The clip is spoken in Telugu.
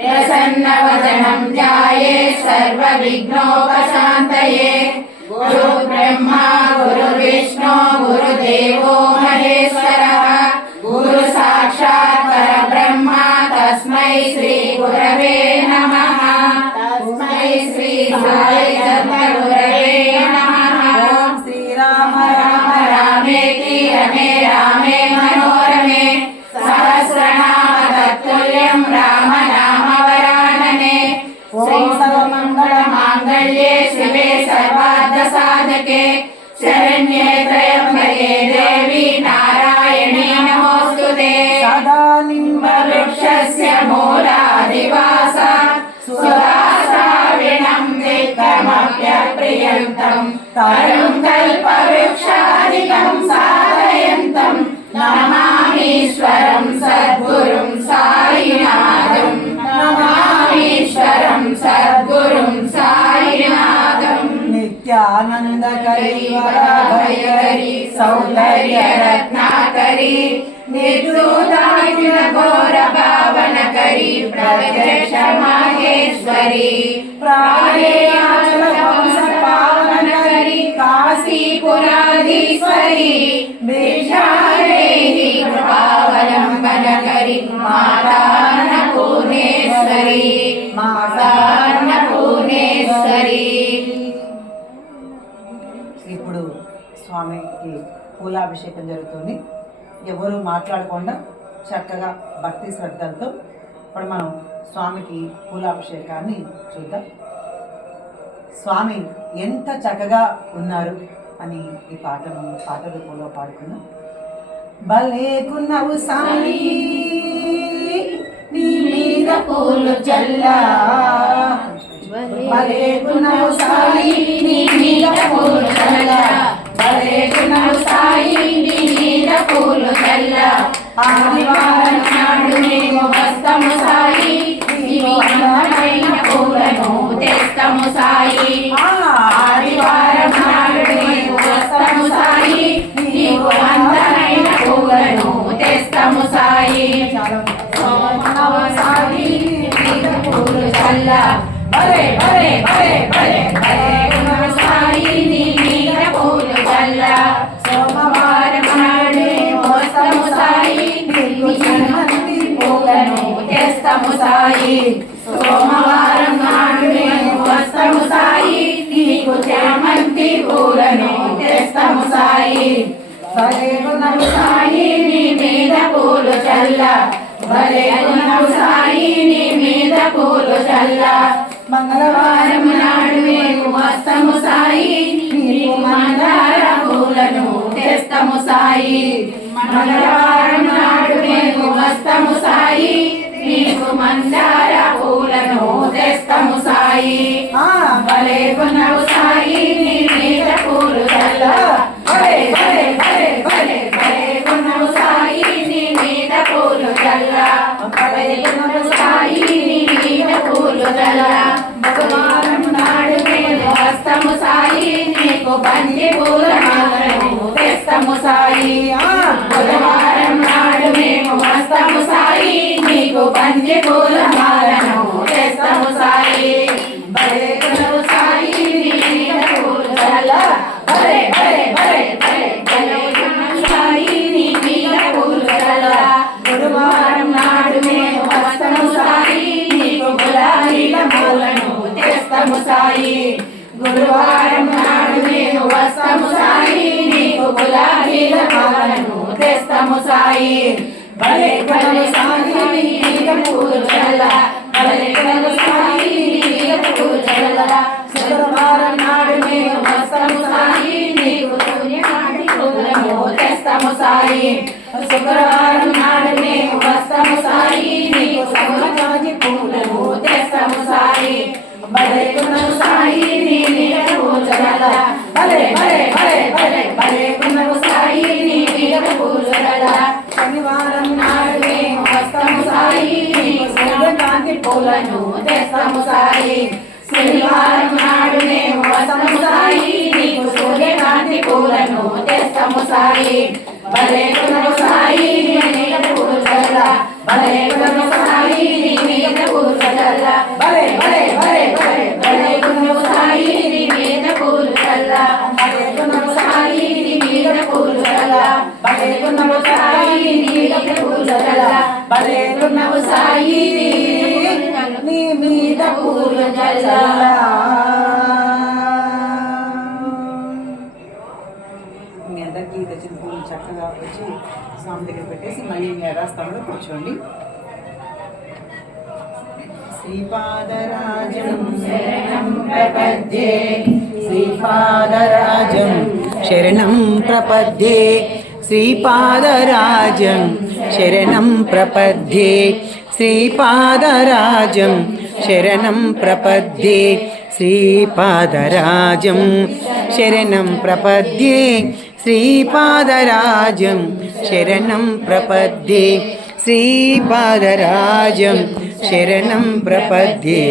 प्रसन्नवदनं ध्यायेत् सर्वविघ्नोपशान्तये। गुरु ब्रह्मा गुरुर्विष्णु गुरुदेवो महेश्वरः गुरु साक्षात् परब्रह्म तस्मै श्री गुरवे नमः। तस्मै श्री साई गुरवे नमः। ओम श्री राम राम रामेति रमे रामे मनोरमे सहस्रनाम तत्तुल्यं राम नाम वरानने। ओम सर्वमंगल मांगल्ये शिवे सर्वार्थ साधके शरण्ये त्र्यंबके देवी नारायणी नमोस्तुते। सदा निम्बवृक्षस्य मूलादिवासात् सुवासाविनं नित्यमप्यप्रियन्तं तरुं कल्पवृक्षादिकं साधयन्तं नमामीश्वरं सद्गुरुं साईनाथं। नमामीश्वरं सद्गुरुं साईनाथं। नित्यानन्दकरी वरभयकरी सौन्दर्य रत्नाकरी निर्दूताखिल घोर पावनकरी प्रत्यक्ष माहेश्वरी प्राणेयाचल वंश पावनकरी काशीपुराधीश्वरी भिक्षादेहि कृपावलम्बनकरी माता अन्नपूर्णेश्वरी माता अन्नपूर्णेश्वरी। ఇప్పుడు స్వామికి పూలాభిషేకం జరుగుతుంది. ఎవరు మాట్లాడకుండా చక్కగా భక్తి శ్రద్ధలతో ఇప్పుడు మనం స్వామికి పూలాభిషేకాన్ని చూద్దాం. స్వామి ఎంత చక్కగా ఉన్నారు అని ఈ పాట రూపంలో పాడుకున్నాం. భలేకున్నావు సాయి నీ మీద పూలు చల్లా, భలేకున్నావు సాయి నీ మీద పూలు చల్లా, భలేకున్నావు సాయి నీ మీద పూలు చల్లా. ఆదివారం నాడు మేము వస్తాము సాయి నీవు అందమైన పూలను తెస్తాము సాయి. ఆదివారం నాడు మేము వస్తాము సాయి నీవు అందమైన పూలను తెస్తాము సాయి. సాయి మీద పూలు చల్లా, భలే భలే భలే భలే భలే సాయి నీ మీద పూలు చల్లా. సోమవారం నాడు వస్తాము సాయి నీకు చామంతి పూలను తెస్తాము సాయి. సోమవారం నాడు మేము వస్తాము సాయి నీకు చామంతి పూలను తెస్తాము సాయి. భలే గుణము సాయి నీ మీద పూలు చల్లా, భలే గుణము సాయి నీ మీద పూలు చల్లా. మంగళవారం నాడు మేము వస్తాము సాయి నీకు మందార పూలను తెస్తాము సాయి. మంగళవారం నాడు మేము వస్తాము సాయి నీకు మందార పూలను తెస్తాము సాయి. భలే గుణము సాయి నీ మీద పూలు చల్లా, భలే భలే భలే భలే భలే గుణము సాయి నీ మీద పూలు చల్లా, భలే గుణము సాయి నీ మీద పూలు చల్లా. బుధవారం నాడు మేము వస్తాము సాయి నీకు బంతి పూల మాలను తెస్తాము సాయి. బుధవారం నాడు మేము వస్తాము సాయి నీకు బంతి పూల మాలను తెస్తాము సాయి. భలే గుణము సాయి నీ మీద పూలు చల్లా, భలే భలే భలే భలే భలే గుణము సాయి నీ మీద పూలు చల్లా. గురువారం నాడు మేము వస్తాము సాయి నీకు గులాబీల పూలను తెస్తాము సాయి. గురువారం నాడు మేము వస్తాము సాయి నీకు గులాబీల పూలను తెస్తాము సాయి. భలే గుణము సాయి నీ మీద పూలు చల్లా, భలే గుణము సాయి నీ మీద పూలు చల్లా. శుక్రవారం నాడు మేము వస్తాము సాయి నీకు సూర్యకాంతి పూలను తెస్తాము సాయి. శుక్రవారం నాడు మేము వస్తాము సాయి నీకు సౌరకాంతి పూలను తెస్తాము సాయి. భలే గుణము సాయి నీ మీద పూలు చల్లా, భలే భలే భలే భలే భలే గుణము సాయి నీ మీద పూలు చల్లా. శనివారం నాడు మేము వస్తాము సాయి నీకు సూర్యకాంతి పూలను తెస్తాము సాయి. భలే గుణము సాయి నీ మీద పూలు చల్ల భలే గుణము సాయి నీ మీద పూలు చల్ల భలే భలే భలే భలే భలే గుణము సాయి నీ మీద పూలు చల్ల భలే గుణము సాయి నీ మీద పూలు చల్ల భలే గుణము సాయి నీ మీద పూలు చల్ల భలే గుణము సాయి నీ మీద పూలు చల్ల. మీ అందరికీ తెచ్చిన పూలు చక్కగా వచ్చి స్వామి దగ్గర పెట్టేసి మళ్ళీ మీ యథాస్థానంలో కూర్చోండి. శ్రీపాదరాజం శరణం ప్రపద్యే శ్రీపాదరాజం శరణం ప్రపద్యే శ్రీపాదరాజం శరణం ప్రపద్యే శ్రీపాదరాజం శరణం ప్రపద్యే శ్రీపాదరాజం శరణం ప్రపద్యే శ్రీపాదరాజం శరణం ప్రపద్యే శ్రీపాదరాజం శరణం ప్రపద్యే.